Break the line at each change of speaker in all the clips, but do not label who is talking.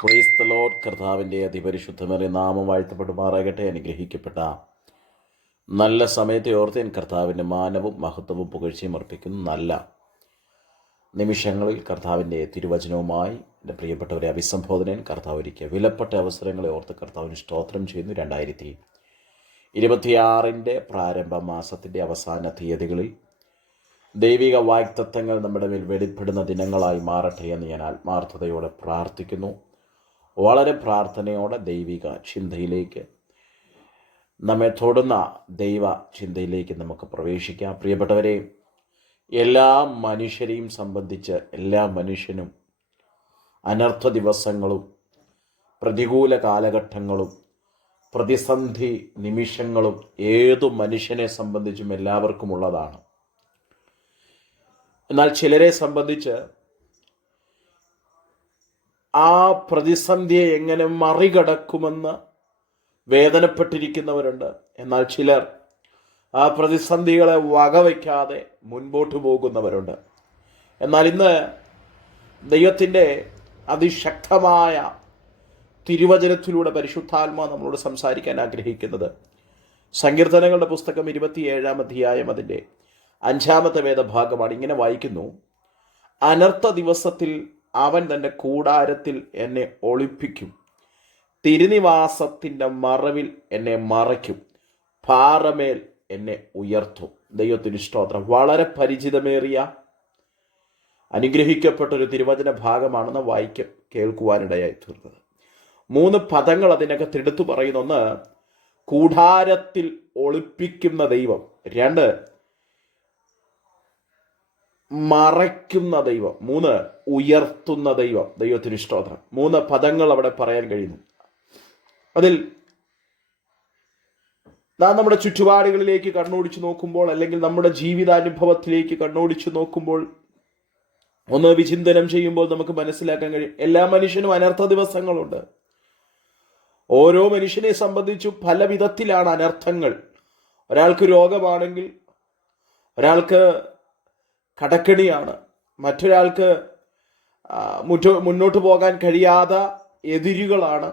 Praise the Lord കർത്താവിന്റെ അതിപരിശുദ്ധമേറിയ നാമം വാഴ്ത്തപ്പെടുമാറാകട്ടെ അനുഗ്രഹിക്കപ്പെട്ട നല്ല സമയത്തെ ഓർത്ത് ഞാൻ കർത്താവിന്റെ മാനവും മഹത്വവും പുകഴ്ചയും അർപ്പിക്കുന്നു. നല്ല നിമിഷങ്ങളിൽ കർത്താവിന്റെ തിരുവചനവുമായി എന്റെ പ്രിയപ്പെട്ടവരെ അഭിസംബോധനയിൽ കർത്താവ് ഒരുക്കിയ വിലപ്പെട്ട അവസരങ്ങളെ ഓർത്ത് കർത്താവിന് സ്തോത്രം ചെയ്യുന്നു. രണ്ടായിരത്തി ഇരുപത്തിയാറിന്റെ പ്രാരംഭ മാസത്തിന്റെ അവസാന തീയതികളിൽ ദൈവിക വാഗ്ദത്തങ്ങൾ നമ്മുടെ മേൽ വെളിപ്പെടുന്ന ദിനങ്ങളായി മാറട്ടെ എന്ന് ഞാൻ ആത്മാർത്ഥതയോടെ പ്രാർത്ഥിക്കുന്നു. വളരെ പ്രാർത്ഥനയോടെ ദൈവിക ചിന്തയിലേക്ക് നമ്മെ തൊടുന്ന ദൈവ ചിന്തയിലേക്ക് നമുക്ക് പ്രവേശിക്കാം. പ്രിയപ്പെട്ടവരെ എല്ലാ മനുഷ്യരെയും സംബന്ധിച്ച് എല്ലാ മനുഷ്യനും അനർത്ഥ ദിവസങ്ങളും പ്രതികൂല കാലഘട്ടങ്ങളും പ്രതിസന്ധി നിമിഷങ്ങളും ഏതു മനുഷ്യനെ സംബന്ധിച്ചും എല്ലാവർക്കും ഉള്ളതാണ്. എന്നാൽ ചിലരെ സംബന്ധിച്ച് ആ പ്രതിസന്ധിയെ എങ്ങനെ മറികടക്കുമെന്ന് വേദനപ്പെട്ടിരിക്കുന്നവരുണ്ട്. എന്നാൽ ചിലർ ആ പ്രതിസന്ധികളെ വകവയ്ക്കാതെ മുൻപോട്ട് പോകുന്നവരുണ്ട്. എന്നാൽ ഇന്ന് ദൈവത്തിന്റെ അതിശക്തമായ തിരുവചനത്തിലൂടെ പരിശുദ്ധാത്മാ നമ്മളോട് സംസാരിക്കാൻ ആഗ്രഹിക്കുന്നത് സങ്കീർത്തനങ്ങളുടെ പുസ്തകം ഇരുപത്തിയേഴാം അധ്യായം അതിന്റെ അഞ്ചാമത്തെ വേദഭാഗമാണ്. ഇങ്ങനെ വായിക്കുന്നു അനർത്ഥ ദിവസത്തിൽ അവൻ തന്റെ കൂടാരത്തിൽ എന്നെ ഒളിപ്പിക്കും. തിരുനിവാസത്തിന്റെ മറവിൽ എന്നെ മറയ്ക്കും. പാറമേൽ എന്നെ ഉയർത്തും. ദൈവത്തിന് സ്തോത്രം. വളരെ പരിചിതമേറിയ അനുഗ്രഹിക്കപ്പെട്ടൊരു തിരുവചന ഭാഗമാണെന്ന് വായിക്ക കേൾക്കുവാനിടയായി തീർന്നത്. മൂന്ന് പദങ്ങൾ അതിനകത്ത് എടുത്തു പറയുന്ന ഒന്ന് കൂടാരത്തിൽ ഒളിപ്പിക്കുന്ന ദൈവം. രണ്ട് മറയ്ക്കുന്ന ദൈവം. മൂന്ന് ഉയർത്തുന്ന ദൈവം. ദൈവത്തിന് സ്തോത്രം. മൂന്ന് പദങ്ങൾ അവിടെ പറയാൻ കഴിയുന്നു. അതിൽ നാം നമ്മുടെ ചുറ്റുപാടുകളിലേക്ക് കണ്ണോടിച്ച് നോക്കുമ്പോൾ അല്ലെങ്കിൽ നമ്മുടെ ജീവിതാനുഭവത്തിലേക്ക് കണ്ണോടിച്ച് നോക്കുമ്പോൾ ഒന്ന് വിചിന്തനം ചെയ്യുമ്പോൾ നമുക്ക് മനസ്സിലാക്കാൻ കഴിയും. എല്ലാ മനുഷ്യനും അനർത്ഥ ദിവസങ്ങളുണ്ട്. ഓരോ മനുഷ്യനെ സംബന്ധിച്ചും പല വിധത്തിലാണ് അനർത്ഥങ്ങൾ. ഒരാൾക്ക് രോഗമാണെങ്കിൽ ഒരാൾക്ക് കടക്കണിയാണ്. മറ്റൊരാൾക്ക് മുറ്റോ മുന്നോട്ട് പോകാൻ കഴിയാത്ത എതിരുകളാണ്.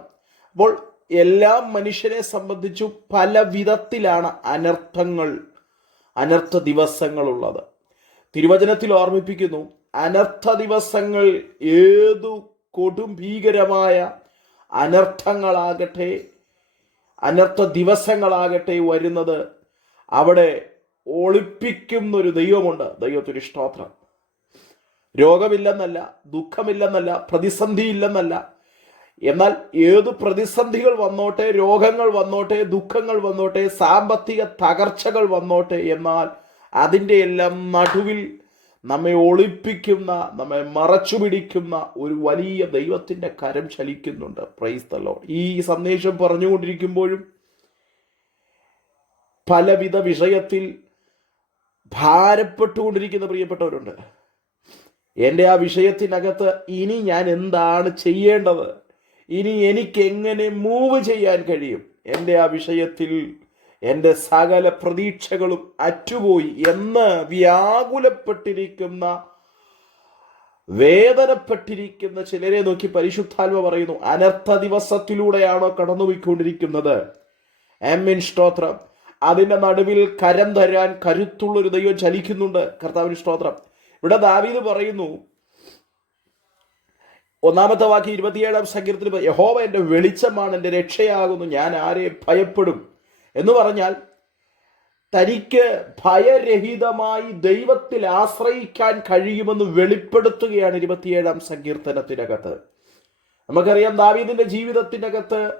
അപ്പോൾ എല്ലാ മനുഷ്യരെ സംബന്ധിച്ചു പല വിധത്തിലാണ് അനർത്ഥങ്ങൾ അനർത്ഥ ദിവസങ്ങളുള്ളത്. തിരുവചനത്തിൽ ഓർമ്മിപ്പിക്കുന്നു അനർത്ഥ ദിവസങ്ങൾ ഏതു കൊടും ഭീകരമായ അനർത്ഥങ്ങളാകട്ടെ അനർത്ഥ ദിവസങ്ങളാകട്ടെ വരുന്നത് അവിടെ ഒളിപ്പിക്കുന്നൊരു ദൈവമുണ്ട്. ദൈവത്തിന് സ്തോത്രം. രോഗമില്ലെന്നല്ല ദുഃഖമില്ലെന്നല്ല പ്രതിസന്ധി ഇല്ലെന്നല്ല എന്നാൽ ഏത് പ്രതിസന്ധികൾ വന്നോട്ടെ രോഗങ്ങൾ വന്നോട്ടെ ദുഃഖങ്ങൾ വന്നോട്ടെ സാമ്പത്തിക തകർച്ചകൾ വന്നോട്ടെ എന്നാൽ അതിന്റെ എല്ലാം നടുവിൽ നമ്മെ ഒളിപ്പിക്കുന്ന നമ്മെ മറച്ചു പിടിക്കുന്ന ഒരു വലിയ ദൈവത്തിന്റെ കരം ചലിക്കുന്നുണ്ട്. പ്രൈസ് പ്രൈസ്തലോ ഈ സന്ദേശം പറഞ്ഞുകൊണ്ടിരിക്കുമ്പോഴും പലവിധ വിഷയത്തിൽ ഭാരപ്പെട്ടുകൊണ്ടിരിക്കുന്ന പ്രിയപ്പെട്ടവരുണ്ട്. എന്റെ ആ വിഷയത്തിനകത്ത് ഇനി ഞാൻ എന്താണ് ചെയ്യേണ്ടത്? ഇനി എനിക്ക് എങ്ങനെ മൂവ് ചെയ്യാൻ കഴിയും? എന്റെ ആ വിഷയത്തിൽ എന്റെ സകല പ്രതീക്ഷകളും അറ്റുപോയി എന്ന് വ്യാകുലപ്പെട്ടിരിക്കുന്ന വേദനപ്പെട്ടിരിക്കുന്ന ചിലരെ നോക്കി പരിശുദ്ധാത്മ പറയുന്നു അനർത്ഥ ദിവസത്തിലൂടെയാണോ കടന്നുപോയിക്കൊണ്ടിരിക്കുന്നത്? എം ഇൻ സ്തോത്രം. അതിന്റെ നടുവിൽ കരം തരാൻ കരുത്തുള്ള ഒരു ദൈവം ചലിക്കുന്നുണ്ട്. കർത്താവിന് സ്തോത്രം. ഇവിടെ ദാവീദ് പറയുന്നു ഒന്നാമത്തെ വാക്ക് ഇരുപത്തിയേഴാം സങ്കീർത്തിന് യഹോവ എന്റെ വെളിച്ചമാണ് എന്റെ രക്ഷയാകുന്നു ഞാൻ ആരെ ഭയപ്പെടും? എന്ന് പറഞ്ഞാൽ തനിക്ക് ഭയരഹിതമായി ദൈവത്തിൽ ആശ്രയിക്കാൻ കഴിയുമെന്ന് വെളിപ്പെടുത്തുകയാണ് ഇരുപത്തിയേഴാം സങ്കീർത്തനത്തിനകത്ത്. നമുക്കറിയാം ദാവീദിന്റെ ജീവിതത്തിനകത്ത്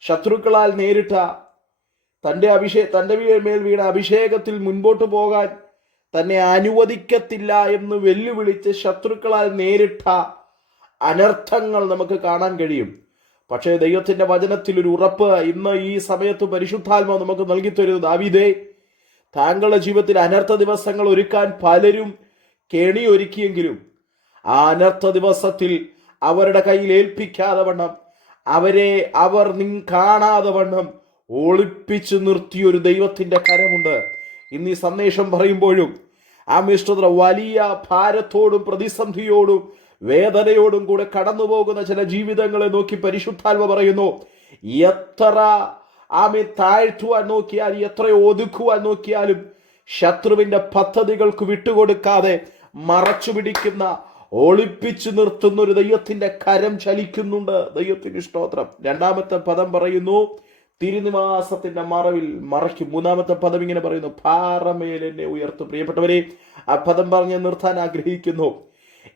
ശത്രുക്കളാൽ നേരിട്ട തന്റെ അഭിഷേ തന്റെ മേൽ വീണ അഭിഷേകത്തിൽ മുൻപോട്ട് പോകാൻ തന്നെ അനുവദിക്കത്തില്ല എന്ന് വെല്ലുവിളിച്ച് ശത്രുക്കളാൽ നേരിട്ട അനർത്ഥങ്ങൾ നമുക്ക് കാണാൻ കഴിയും. പക്ഷേ ദൈവത്തിന്റെ വചനത്തിൽ ഒരു ഉറപ്പ് ഇന്ന് ഈ സമയത്ത് പരിശുദ്ധാത്മാവ് നമുക്ക് നൽകി തരുന്നത് അവിതേ താങ്കളുടെ ജീവിതത്തിൽ അനർത്ഥ ദിവസങ്ങൾ ഒരുക്കാൻ പലരും കെണി ഒരുക്കിയെങ്കിലും ആ അനർത്ഥ ദിവസത്തിൽ അവരുടെ കയ്യിൽ ഏൽപ്പിക്കാതെ വണ്ണം അവരെ അവർ നിങ് കാണാതെ വണ്ണം ഒളിപ്പിച്ചു നിർത്തിയ ഒരു ദൈവത്തിന്റെ കരമുണ്ട്. ഇന്ന് ഈ സന്ദേശം പറയുമ്പോഴും ആ മിഷ്ടത്ര വലിയ ഭാരത്തോടും പ്രതിസന്ധിയോടും വേദനയോടും കൂടെ കടന്നു പോകുന്ന ചില ജീവിതങ്ങളെ നോക്കി പരിശുദ്ധാത്മ പറയുന്നു. എത്ര ആമെ താഴ്ത്തുവാൻ നോക്കിയാൽ എത്ര ഒതുക്കുവാൻ നോക്കിയാലും ശത്രുവിന്റെ പദ്ധതികൾക്ക് വിട്ടുകൊടുക്കാതെ മറച്ചു പിടിക്കുന്ന ഒളിപ്പിച്ചു നിർത്തുന്ന ഒരു ദൈവത്തിന്റെ കരം ചലിക്കുന്നുണ്ട്. ദൈവത്തിന് സ്തോത്രം. രണ്ടാമത്തെ പദം പറയുന്നു തിരുനിവാസത്തിന്റെ മറവിൽ മറയ്ക്കും. മൂന്നാമത്തെ പദം ഇങ്ങനെ പറയുന്നു പാറമേൽ എന്നെ ഉയർത്തും. പ്രിയപ്പെട്ടവരെ ആ പദം പറഞ്ഞ് നിർത്താൻ ആഗ്രഹിക്കുന്നു.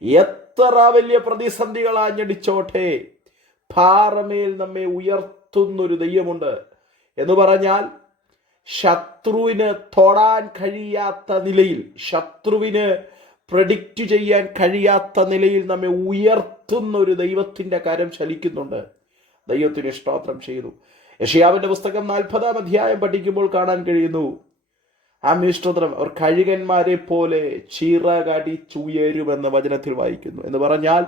എത്ര വലിയ പ്രതിസന്ധികൾ ആഞ്ഞടിച്ചോട്ടെ പാറമേൽ നമ്മെ ഉയർത്തുന്നൊരു ദൈവമുണ്ട് എന്ന് പറഞ്ഞാൽ ശത്രുവിന് തൊടാൻ കഴിയാത്ത നിലയിൽ ശത്രുവിന് പ്രഡിക്റ്റ് ചെയ്യാൻ കഴിയാത്ത നിലയിൽ നമ്മെ ഉയർത്തുന്ന ഒരു ദൈവത്തിന്റെ കാര്യം ചലിക്കുന്നുണ്ട് ദൈവത്തിന് സ്തോത്രം ചെയ്തു. യഷിയാവിന്റെ പുസ്തകം നാൽപ്പതാം അധ്യായം പഠിക്കുമ്പോൾ കാണാൻ കഴിയുന്നു. ആ മിഷ്ടോത്രം അവർ കഴുകന്മാരെ പോലെ ചീറകടി ചിറകടിച്ചുയരുമെന്ന വചനത്തിൽ വായിക്കുന്നു. എന്ന് പറഞ്ഞാൽ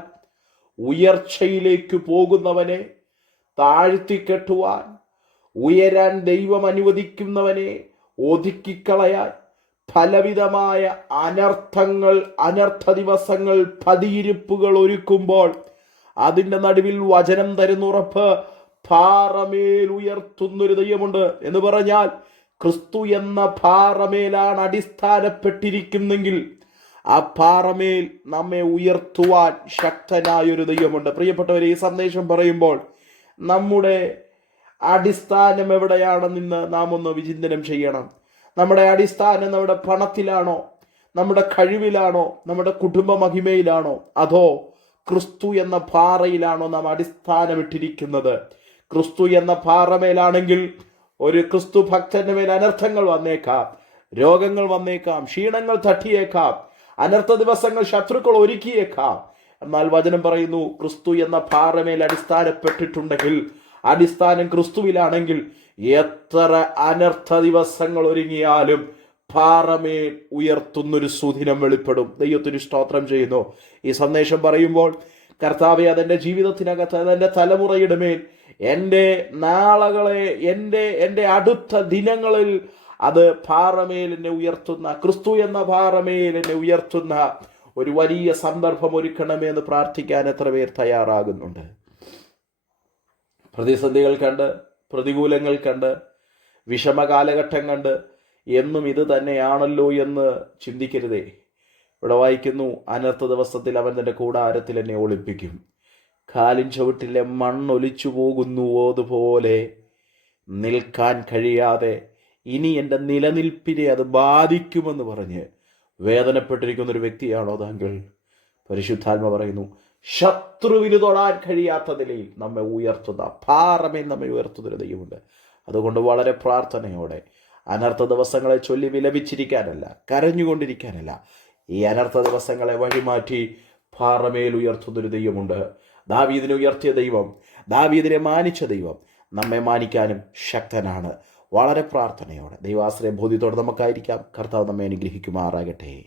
ഉയർച്ചയിലേക്ക് പോകുന്നവനെ താഴ്ത്തിക്കെട്ടുവാൻ ഉയരാൻ ദൈവം അനുവദിക്കുന്നവനെ ഒതുക്കിക്കളയാൻ ഫലവിധമായ അനർത്ഥങ്ങൾ അനർത്ഥ ദിവസങ്ങൾ പതിയിരിപ്പുകൾ ഒരുക്കുമ്പോൾ അതിന്റെ നടുവിൽ വചനം തരുന്നുറപ്പ്. പാറമേൽ ഉയർത്തുന്നൊരു ദൈവമുണ്ട് എന്ന് പറഞ്ഞാൽ ക്രിസ്തു എന്ന പാറമേലാണ് അടിസ്ഥാനപ്പെട്ടിരിക്കുന്നെങ്കിൽ ആ പാറമേൽ നമ്മെ ഉയർത്തുവാൻ ശക്തനായൊരു ദൈവമുണ്ട്. പ്രിയപ്പെട്ടവർ ഈ സന്ദേശം പറയുമ്പോൾ നമ്മുടെ അടിസ്ഥാനം എവിടെയാണെന്ന് നാം ഒന്ന് വിചിന്തനം ചെയ്യണം. നമ്മുടെ അടിസ്ഥാനം നമ്മുടെ പണത്തിലാണോ? നമ്മുടെ കഴിവിലാണോ? നമ്മുടെ കുടുംബ മഹിമയിലാണോ അതോ ക്രിസ്തു എന്ന പാറയിലാണോ നാം അടിസ്ഥാനമിട്ടിരിക്കുന്നത്? ക്രിസ്തു എന്ന പാറമേലാണെങ്കിൽ ഒരു ക്രിസ്തു ഭക്തന്റെ മേൽ അനർത്ഥങ്ങൾ വന്നേക്കാം രോഗങ്ങൾ വന്നേക്കാം ക്ഷീണങ്ങൾ തട്ടിയേക്കാം അനർത്ഥ ദിവസങ്ങൾ ശത്രുക്കൾ ഒരുക്കിയേക്കാം. എന്നാൽ വചനം പറയുന്നു ക്രിസ്തു എന്ന പാറമേൽ അടിസ്ഥാനപ്പെട്ടിട്ടുണ്ടെങ്കിൽ അടിസ്ഥാനം ക്രിസ്തുവിലാണെങ്കിൽ എത്ര അനർത്ഥ ദിവസങ്ങൾ ഒരുങ്ങിയാലും പാറമേൽ ഉയർത്തുന്നൊരു സുദിനം വെളിപ്പെടും. ദൈവത്തിന് സ്തോത്രം ചെയ്യുന്നു. ഈ സന്ദേശം പറയുമ്പോൾ കർത്താവെ അതെന്റെ ജീവിതത്തിനകത്ത് അതെന്റെ തലമുറയുടെ മേൽ എന്റെ നാളകളെ എന്റെ എന്റെ അടുത്ത ദിനങ്ങളിൽ അത് പാറമേൽ എന്നെ ഉയർത്തുന്ന ക്രിസ്തു എന്ന പാറമേൽ എന്നെ ഉയർത്തുന്ന ഒരു വലിയ സന്ദർഭം ഒരുക്കണമേ എന്ന് പ്രാർത്ഥിക്കാൻ എത്ര പേർ തയ്യാറാകുന്നുണ്ട്? പ്രതിസന്ധികൾ കണ്ട് പ്രതികൂലങ്ങൾ കണ്ട് വിഷമ കാലഘട്ടം കണ്ട് എന്നും ഇത് തന്നെയാണല്ലോ എന്ന് ചിന്തിക്കരുതേ. ഇവിടെ വായിക്കുന്നു അനർത്ഥ ദിവസത്തിൽ അവൻ തന്റെ കൂടാരത്തിൽ എന്നെ ഒളിപ്പിക്കും. കാലിൻ ചവിട്ടിലെ മണ്ണൊലിച്ചു പോകുന്നുവോ അതുപോലെ നിൽക്കാൻ കഴിയാതെ ഇനി എന്റെ നിലനിൽപ്പിനെ അത് ബാധിക്കുമെന്ന് പറഞ്ഞ് വേദനപ്പെട്ടിരിക്കുന്ന ഒരു വ്യക്തിയാണോ താങ്കൾ? പരിശുദ്ധാത്മ പറയുന്നു ശത്രുവിന് തൊടാൻ കഴിയാത്ത നിലയിൽ നമ്മെ ഉയർത്തുന്ന പാറമേ നമ്മെ ഉയർത്തുന്ന ദൈവമുണ്ട്. അതുകൊണ്ട് വളരെ പ്രാർത്ഥനയോടെ അനർത്ഥ ദിവസങ്ങളെ ചൊല്ലി വിലപിച്ചിരിക്കാനല്ല കരഞ്ഞുകൊണ്ടിരിക്കാനല്ല. ഈ അനർത്ഥ ദിവസങ്ങളെ വഴിമാറ്റി പാറമേൽ ഉയർത്തുന്നൊരു ദൈവമുണ്ട്. ദാവീദിനെ ഉയർത്തിയ ദൈവം ദാവീദിനെ മാനിച്ച ദൈവം നമ്മെ മാനിക്കാനും ശക്തനാണ്. വളരെ പ്രാർത്ഥനയോടെ ദൈവാശ്രയ ബോധ്യത്തോടെ നമുക്കായിരിക്കാം. കർത്താവ് നമ്മെ അനുഗ്രഹിക്കുമാറാകട്ടെ.